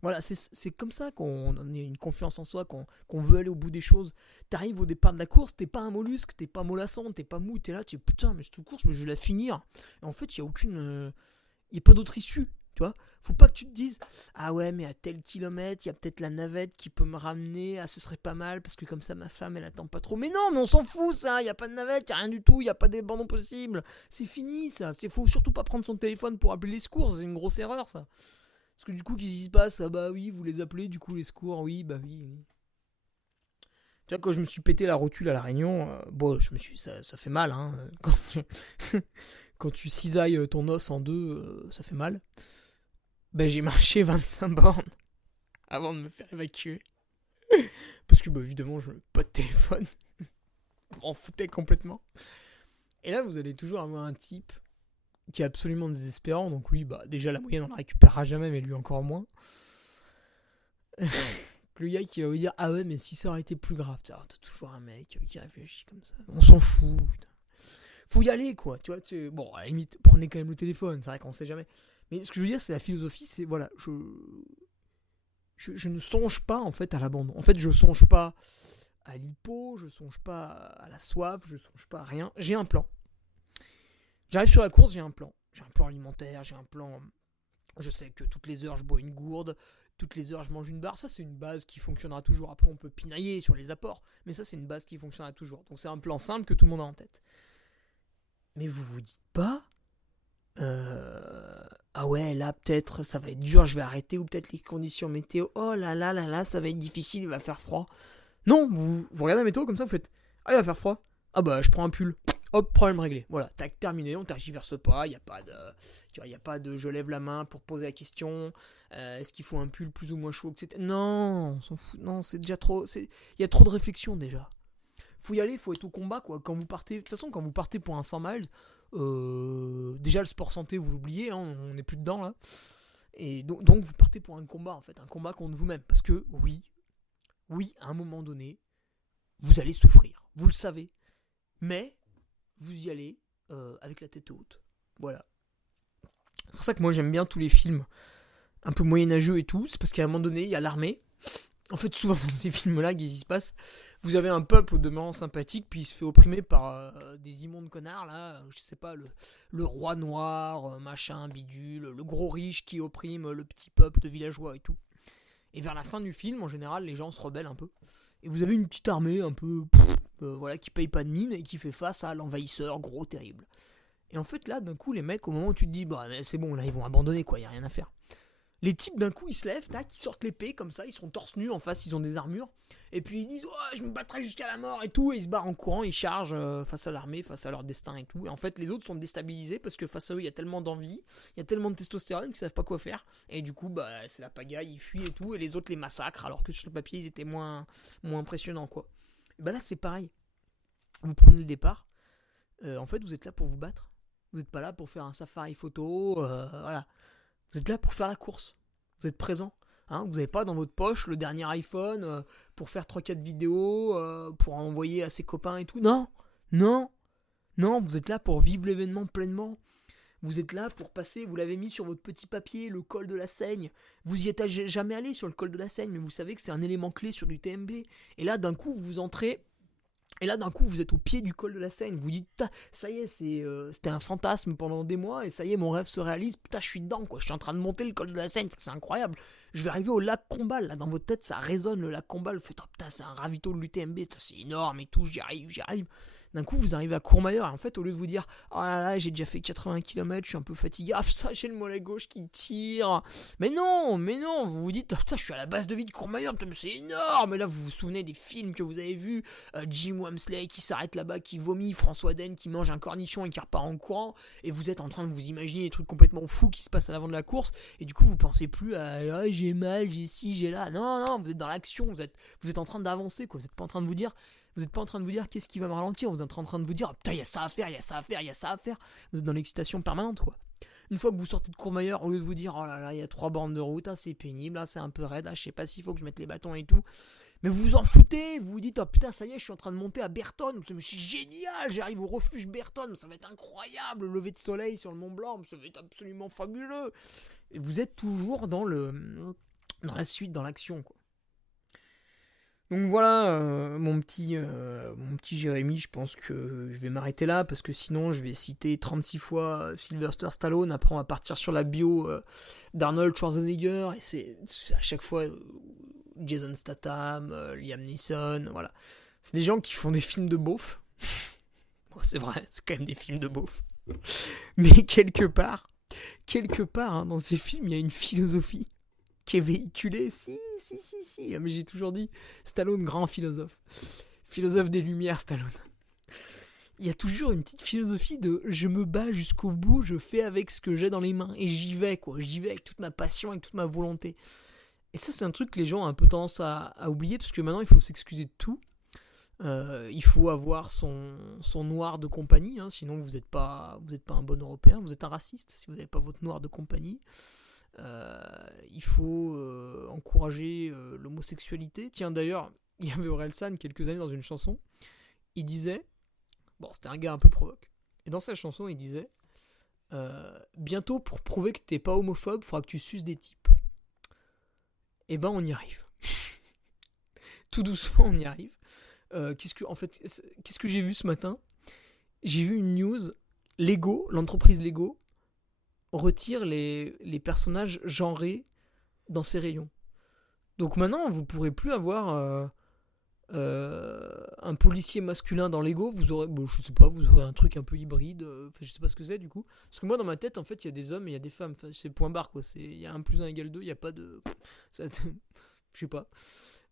Voilà, c'est comme ça qu'on a une confiance en soi, qu'on veut aller au bout des choses. T'arrives au départ de la course, t'es pas un mollusque, t'es pas mollasson, t'es pas mou, t'es là, tu es putain mais cette course, mais je vais la finir. Et en fait, il y a pas d'autre issue. Tu vois, faut pas que tu te dises ah ouais, mais à tel kilomètre, il y a peut-être la navette qui peut me ramener, ah ce serait pas mal parce que comme ça ma femme elle attend pas trop. Mais non, mais on s'en fout ça, il y a pas de navette, il y a rien du tout, il y a pas d'abandon possible. C'est fini ça. Faut surtout pas prendre son téléphone pour appeler les secours, c'est une grosse erreur ça. Parce que du coup, qu'est-ce qui se passe? Ah bah oui, vous les appelez, du coup les secours, oui, bah oui. Oui. Tu vois, quand je me suis pété la rotule à La Réunion, bon, ça fait mal, hein. Quand tu cisailles ton os en deux, ça fait mal. Ben, j'ai marché 25 bornes avant de me faire évacuer. Parce que, bah, évidemment, je n'avais pas de téléphone. Je m'en foutais complètement. Et là, vous allez toujours avoir un type qui est absolument désespérant. Donc, lui, bah, déjà, la moyenne, on la récupérera jamais, mais lui encore moins. Le gars qui va vous dire ah ouais, mais si ça aurait été plus grave, t'as toujours un mec qui réfléchit comme ça. On s'en fout. Putain. Faut y aller, quoi. Tu vois, bon, à la limite, prenez quand même le téléphone. C'est vrai qu'on sait jamais. Mais ce que je veux dire, c'est la philosophie, c'est voilà, je ne songe pas en fait à l'abandon. En fait, je songe pas à l'hypo, je songe pas à la soif, je songe pas à rien. J'ai un plan. J'arrive sur la course, j'ai un plan. J'ai un plan alimentaire, j'ai un plan. Je sais que toutes les heures, je bois une gourde. Toutes les heures, je mange une barre. Ça, c'est une base qui fonctionnera toujours. Après, on peut pinailler sur les apports. Mais ça, c'est une base qui fonctionnera toujours. Donc, c'est un plan simple que tout le monde a en tête. Mais vous vous dites pas ah ouais, là, peut-être, ça va être dur, je vais arrêter. Ou peut-être les conditions météo. Oh là là là là, ça va être difficile, il va faire froid. Non, vous regardez la météo comme ça, vous faites ah, il va faire froid. Ah bah, je prends un pull. Hop, problème réglé. Voilà, tac, terminé, on tergiverse pas, il n'y a pas de. Tu vois, il n'y a pas de je lève la main pour poser la question. Est-ce qu'il faut un pull plus ou moins chaud, etc. Non, on s'en fout. Non, c'est déjà trop. Il y a trop de réflexion déjà. Faut y aller, faut être au combat, quoi. Quand vous partez. De toute façon, quand vous partez pour un 100 miles, déjà le sport santé, vous l'oubliez, hein, on n'est plus dedans là. Et donc vous partez pour un combat, en fait, un combat contre vous-même. Parce que oui, à un moment donné, vous allez souffrir. Vous le savez. Mais vous y allez avec la tête haute. Voilà. C'est pour ça que moi j'aime bien tous les films un peu moyenâgeux et tout. C'est parce qu'à un moment donné, il y a l'armée. En fait, souvent dans ces films-là, qu'est-ce qui se passe? Vous avez un peuple au demeurant sympathique, puis il se fait opprimer par des immondes connards, là. Je sais pas, le roi noir, machin, bidule, le gros riche qui opprime le petit peuple de villageois et tout. Et vers la fin du film, en général, les gens se rebellent un peu. Et vous avez une petite armée un peu voilà, qui paye pas de mine et qui fait face à l'envahisseur gros terrible. Et en fait là d'un coup les mecs, au moment où tu te dis bah c'est bon, là ils vont abandonner, quoi, y a rien à faire. Les types d'un coup ils se lèvent, tac, ils sortent l'épée comme ça, ils sont torse nus, en face ils ont des armures, et puis ils disent oh, je me battrai jusqu'à la mort et tout, et ils se barrent en courant, ils chargent face à l'armée, face à leur destin et tout. Et en fait les autres sont déstabilisés parce que face à eux il y a tellement d'envie, il y a tellement de testostérone qu'ils savent pas quoi faire, et du coup bah c'est la pagaille, ils fuient et tout, et les autres les massacrent alors que sur le papier ils étaient moins impressionnants, quoi. Et bah là c'est pareil, vous prenez le départ, en fait vous êtes là pour vous battre, vous n'êtes pas là pour faire un safari photo, voilà. Vous êtes là pour faire la course. Vous êtes présent. Hein, vous n'avez pas dans votre poche le dernier iPhone pour faire 3-4 vidéos, pour envoyer à ses copains et tout. Non, non, non, vous êtes là pour vivre l'événement pleinement. Vous êtes là pour passer, vous l'avez mis sur votre petit papier, le col de la Seigne. Vous y êtes jamais allé sur le col de la Seigne, mais vous savez que c'est un élément clé sur du TMB. Et là, d'un coup, vous entrez. Et là, d'un coup, vous êtes au pied du col de la Seigne. Vous dites, ça y est, c'était un fantasme pendant des mois. Et ça y est, mon rêve se réalise. Putain, je suis dedans, quoi. Je suis en train de monter le col de la Seigne. C'est incroyable. Je vais arriver au lac Combal. Là, dans votre tête, ça résonne, le lac Combal. Vous faites, oh, putain, c'est un ravito de l'UTMB. C'est énorme et tout. J'y arrive, j'y arrive. D'un coup, vous arrivez à Courmayeur. Et en fait, au lieu de vous dire, oh là là, j'ai déjà fait 80 km, je suis un peu fatigué. Ah putain, j'ai le mollet gauche qui tire. Mais non, vous vous dites, oh, putain, je suis à la base de vie de Courmayeur. Putain, mais c'est énorme. Et là, vous vous souvenez des films que vous avez vus. Jim Wamsley qui s'arrête là-bas, qui vomit. François Den qui mange un cornichon et qui repart en courant. Et vous êtes en train de vous imaginer des trucs complètement fous qui se passent à l'avant de la course. Et du coup, vous pensez plus à ah, j'ai mal, j'ai ci, j'ai là. Non, non, vous êtes dans l'action. Vous êtes en train d'avancer, quoi. Vous n'êtes pas en train de vous dire. Vous n'êtes pas en train de vous dire qu'est-ce qui va me ralentir, vous êtes en train de vous dire oh, putain, il y a ça à faire, il y a ça à faire, il y a ça à faire. Vous êtes dans l'excitation permanente, quoi. Une fois que vous sortez de Courmayeur, au lieu de vous dire oh là là, il y a 3 bornes de route, ah, c'est pénible, ah, c'est un peu raide, ah, je sais pas s'il faut que je mette les bâtons et tout. Mais vous vous en foutez, vous vous dites oh putain, ça y est, je suis en train de monter à Berton, c'est génial, j'arrive au refuge Berton, ça va être incroyable, le lever de soleil sur le Mont Blanc, ça va être absolument fabuleux. Et vous êtes toujours dans la suite, dans l'action, quoi. Donc voilà, mon petit Jérémy, je pense que je vais m'arrêter là parce que sinon je vais citer 36 fois Sylvester Stallone. Après, on va partir sur la bio d'Arnold Schwarzenegger et c'est à chaque fois Jason Statham, Liam Neeson, voilà. C'est des gens qui font des films de beauf. Bon, c'est vrai, c'est quand même des films de beauf. Mais quelque part hein, dans ces films, il y a une philosophie qui est véhiculée. Si. Mais j'ai toujours dit, Stallone, grand philosophe. Philosophe des Lumières, Stallone. Il y a toujours une petite philosophie de je me bats jusqu'au bout, je fais avec ce que j'ai dans les mains. Et j'y vais, quoi. J'y vais avec toute ma passion, avec toute ma volonté. Et ça, c'est un truc que les gens ont un peu tendance à oublier, parce que maintenant, il faut s'excuser de tout. Il faut avoir son noir de compagnie, hein, sinon vous n'êtes pas un bon Européen, vous êtes un raciste si vous n'avez pas votre noir de compagnie. Il faut encourager l'homosexualité. Tiens, d'ailleurs, il y avait Orelsan quelques années dans une chanson, il disait, bon, c'était un gars un peu provoque, et dans sa chanson, il disait bientôt, pour prouver que t'es pas homophobe, il faudra que tu suces des types. Et ben, on y arrive. Tout doucement, on y arrive. Qu'est-ce que j'ai vu ce matin? J'ai vu une news. Lego, l'entreprise Lego, retire les personnages genrés dans ses rayons. Donc maintenant, vous pourrez plus avoir un policier masculin dans Lego. Vous aurez, bon, je sais pas, vous aurez un truc un peu hybride. Je sais pas ce que c'est du coup. Parce que moi, dans ma tête, en fait, il y a des hommes et il y a des femmes. Enfin, c'est point barre quoi. Il y a 1 + 1 = 2. Il y a pas de, je sais pas.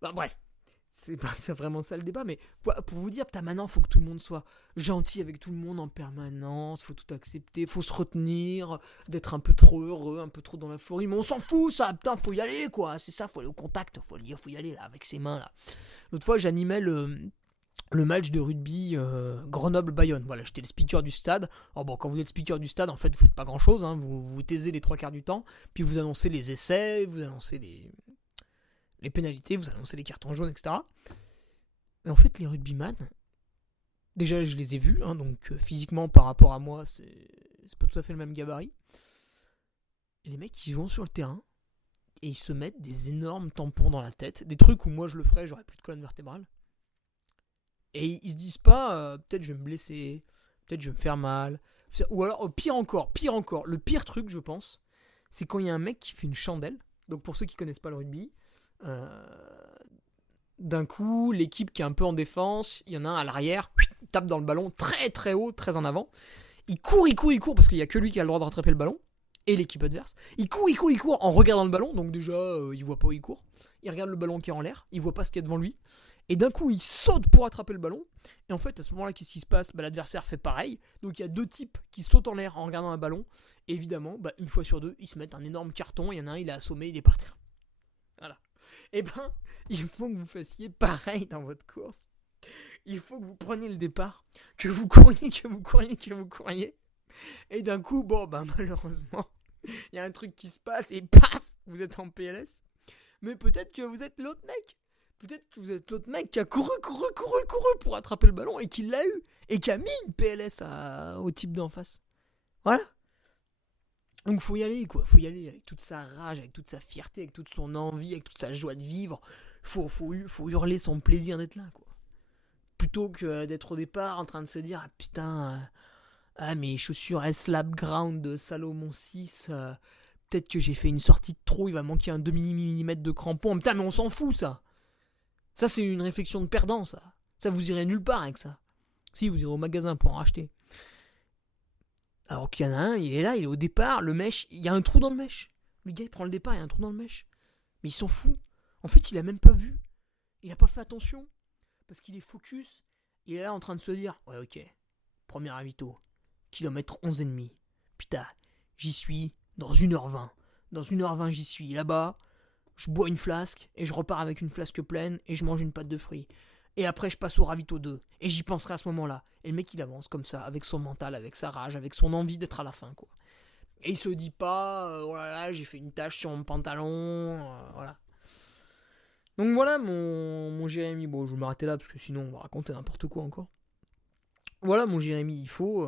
Bah, bref. C'est pas ça vraiment ça le débat, mais pour vous dire, putain, maintenant, faut que tout le monde soit gentil avec tout le monde en permanence, faut tout accepter, faut se retenir, d'être un peu trop heureux, un peu trop dans l'euphorie, mais on s'en fout, ça, putain, faut y aller, quoi, c'est ça, faut aller au contact, faut le dire, faut y aller, là, avec ses mains, là. L'autre fois, j'animais le match de rugby Grenoble-Bayonne. Voilà, j'étais le speaker du stade. Alors bon, quand vous êtes speaker du stade, en fait, vous faites pas grand-chose, hein, vous vous taisez les 3/4 du temps, puis vous annoncez les essais, vous annoncez les pénalités, vous annoncez les cartons jaunes, etc. Et en fait, les rugbyman, déjà, je les ai vus, hein, donc physiquement, par rapport à moi, c'est pas tout à fait le même gabarit. Et les mecs, ils vont sur le terrain et ils se mettent des énormes tampons dans la tête, des trucs où moi je le ferais, j'aurais plus de colonne vertébrale. Et ils se disent pas, peut-être je vais me blesser, peut-être je vais me faire mal. Ou alors, pire encore, le pire truc, je pense, c'est quand il y a un mec qui fait une chandelle. Donc pour ceux qui connaissent pas le rugby, d'un coup, l'équipe qui est un peu en défense, il y en a un à l'arrière, tape dans le ballon très très haut, très en avant. Il court parce qu'il n'y a que lui qui a le droit de rattraper le ballon, et l'équipe adverse. Il court en regardant le ballon, donc déjà, il voit pas où il court. Il regarde le ballon qui est en l'air, il voit pas ce qu'il y a devant lui. Et d'un coup, il saute pour attraper le ballon. Et en fait, à ce moment-là, qu'est-ce qui se passe? L'adversaire fait pareil. Donc il y a 2 types qui sautent en l'air en regardant un ballon. Et évidemment, une fois sur 2, ils se mettent un énorme carton. Il y en a un, il est assommé, il est par terre. Voilà. Et il faut que vous fassiez pareil dans votre course. Il faut que vous preniez le départ, que vous couriez. Et d'un coup, malheureusement, il y a un truc qui se passe et paf, vous êtes en PLS. Mais peut-être que vous êtes l'autre mec. Peut-être que vous êtes l'autre mec qui a couru pour attraper le ballon et qui l'a eu. Et qui a mis une PLS au type d'en face. Voilà. Donc faut y aller, quoi. Faut y aller avec toute sa rage, avec toute sa fierté, avec toute son envie, avec toute sa joie de vivre. Faut hurler son plaisir d'être là, quoi. Plutôt que d'être au départ en train de se dire ah putain, mes chaussures S-Lab Ground de Salomon 6, peut-être que j'ai fait une sortie de trop, il va manquer un demi-millimètre de crampon. Putain, mais on s'en fout, ça. Ça, c'est une réflexion de perdant, ça. Ça, vous irez nulle part avec ça. Si, vous irez au magasin pour en racheter. Alors qu'il y en a un, il est là, il est au départ, le mèche, il y a un trou dans le mèche. Le gars, il prend le départ, il y a un trou dans le mèche. Mais il s'en fout. En fait, il a même pas vu. Il a pas fait attention. Parce qu'il est focus. Il est là en train de se dire, ouais, ok, premier ravito, kilomètre 11,5. Putain, j'y suis dans 1h20. Dans 1h20, j'y suis là-bas. Je bois une flasque et je repars avec une flasque pleine et je mange une pâte de fruits. Et après, je passe au ravito 2. Et j'y penserai à ce moment-là. Et le mec, il avance comme ça, avec son mental, avec sa rage, avec son envie d'être à la fin, quoi. Et il se dit pas, oh là là, j'ai fait une tache sur mon pantalon, voilà. Donc voilà mon Jérémy. Bon, je vais m'arrêter là, parce que sinon, on va raconter n'importe quoi encore. Voilà mon Jérémy, il faut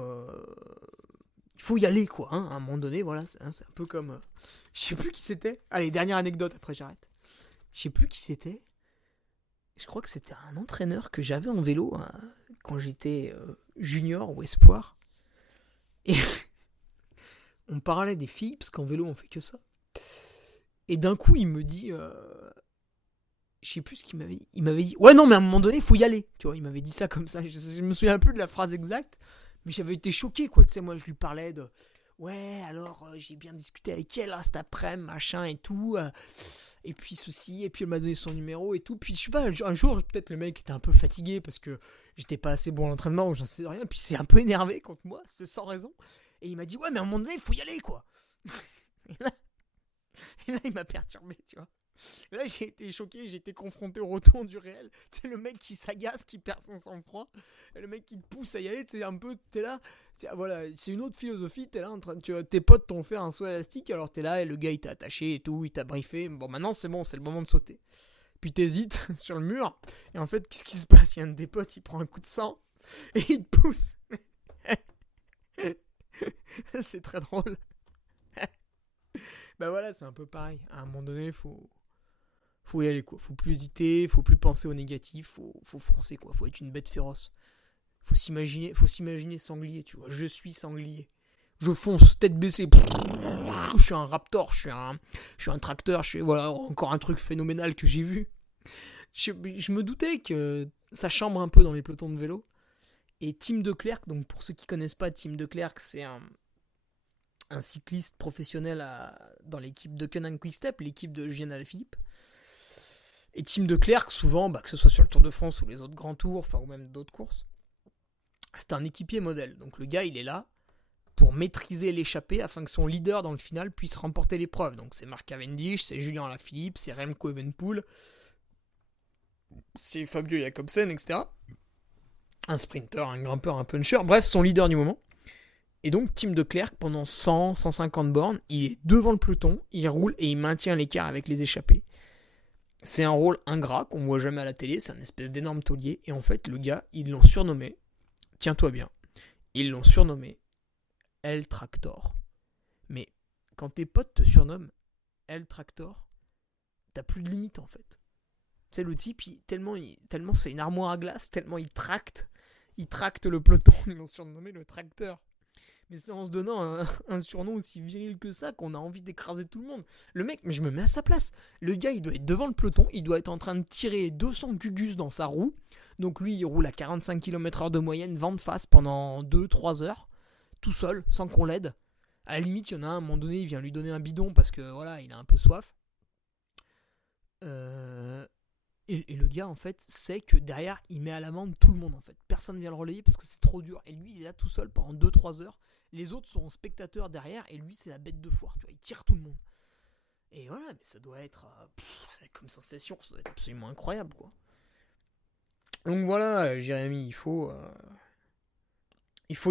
y aller, quoi, hein, à un moment donné, voilà. C'est un peu comme... je sais plus qui c'était. Allez, dernière anecdote, après j'arrête. Je sais plus qui c'était. Je crois que c'était un entraîneur que j'avais en vélo hein, quand j'étais junior ou espoir. Et on parlait des filles, parce qu'en vélo on fait que ça. Et d'un coup il me dit, je sais plus ce qu'il m'avait dit. Il m'avait dit, ouais non mais à un moment donné il faut y aller. Tu vois, il m'avait dit ça comme ça. Je me souviens un peu de la phrase exacte, mais j'avais été choqué quoi. Tu sais, moi je lui parlais de, ouais alors j'ai bien discuté avec elle là, cet après-midi, machin et tout. Et puis ceci, et puis elle m'a donné son numéro et tout. Puis je sais pas, un jour peut-être le mec était un peu fatigué parce que j'étais pas assez bon à l'entraînement ou j'en sais rien. Puis c'est un peu énervé contre moi, c'est sans raison. Et il m'a dit, ouais mais à un moment donné il faut y aller quoi. Et là, il m'a perturbé, tu vois. Et là, j'ai été choqué, j'ai été confronté au retour du réel. C'est le mec qui s'agace, qui perd son sang-froid. Et le mec qui te pousse à y aller, c'est un peu, t'es là. Voilà, c'est une autre philosophie. T'es là en train de. Tes potes t'ont fait un saut élastique, alors t'es là et le gars il t'a attaché et tout, il t'a briefé. Bon, maintenant c'est bon, c'est le moment de sauter. Puis t'hésites sur le mur. Et en fait, qu'est-ce qui se passe? Il y a un des potes, il prend un coup de sang et il te pousse. C'est très drôle. Bah voilà, c'est un peu pareil. À un moment donné, faut y aller quoi. Faut plus hésiter, faut plus penser au négatif, faut foncer quoi. Faut être une bête féroce. Faut s'imaginer sanglier, tu vois. Je suis sanglier. Je fonce, tête baissée. Je suis un raptor, je suis un tracteur, voilà, encore un truc phénoménal que j'ai vu. Je me doutais que ça chambre un peu dans les pelotons de vélo. Et Tim Declercq, donc pour ceux qui connaissent pas, Tim Declercq, c'est un cycliste professionnel dans l'équipe de Koenig Quick-Step, l'équipe de Julien Alaphilippe. Et Tim Declercq, souvent, que ce soit sur le Tour de France ou les autres grands tours, enfin ou même d'autres courses, c'est un équipier modèle. Donc le gars, il est là pour maîtriser l'échappée afin que son leader dans le final puisse remporter l'épreuve. Donc c'est Mark Cavendish, c'est Julien Alaphilippe, c'est Remco Evenepoel, c'est Fabio Jakobsen, etc. Un sprinter, un grimpeur, un puncher, bref, son leader du moment. Et donc Tim Declercq, pendant 100, 150 bornes, il est devant le peloton, il roule et il maintient l'écart avec les échappés. C'est un rôle ingrat qu'on voit jamais à la télé, c'est un espèce d'énorme taulier. Et en fait, le gars, ils l'ont surnommé, tiens-toi bien, ils l'ont surnommé El Tractor. Mais quand tes potes te surnomment El Tractor, t'as plus de limite en fait. Tu sais, le type, tellement c'est une armoire à glace, tellement il tracte le peloton, ils l'ont surnommé le tracteur. Mais c'est en se donnant un surnom aussi viril que ça qu'on a envie d'écraser tout le monde. Le mec, mais je me mets à sa place. Le gars, il doit être devant le peloton, il doit être en train de tirer 200 gugus dans sa roue. Donc lui, il roule à 45 km/h de moyenne, vent de face pendant 2-3 heures, tout seul, sans qu'on l'aide. À la limite, il y en a un, à un moment donné, il vient lui donner un bidon parce que voilà, il a un peu soif. Et le gars, en fait, sait que derrière, il met à l'amende tout le monde, en fait. Personne ne vient le relayer parce que c'est trop dur. Et lui, il est là tout seul pendant 2-3 heures. Les autres sont spectateurs derrière et lui, c'est la bête de foire. Tu vois, il tire tout le monde. Et voilà, mais ça doit être... comme sensation, ça doit être absolument incroyable, quoi. Donc voilà, Jérémy, il faut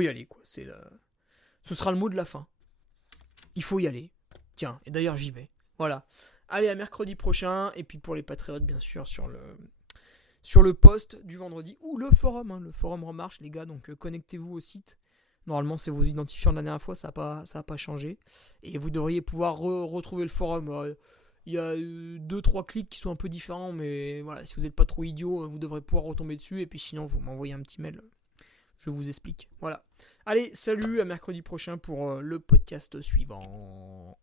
y aller, quoi. Ce sera le mot de la fin. Il faut y aller. Tiens, et d'ailleurs, j'y vais. Voilà. Allez, à mercredi prochain. Et puis pour les patriotes, bien sûr, sur le post du vendredi ou le forum. Hein. Le forum en marche, les gars. Donc connectez-vous au site. Normalement, c'est vos identifiants de la dernière fois. Ça n'a pas changé. Et vous devriez pouvoir retrouver le forum. Il y a 2-3 clics qui sont un peu différents. Mais voilà, si vous n'êtes pas trop idiot, vous devrez pouvoir retomber dessus. Et puis sinon, vous m'envoyez un petit mail. Je vous explique. Voilà. Allez, salut, à mercredi prochain pour le podcast suivant.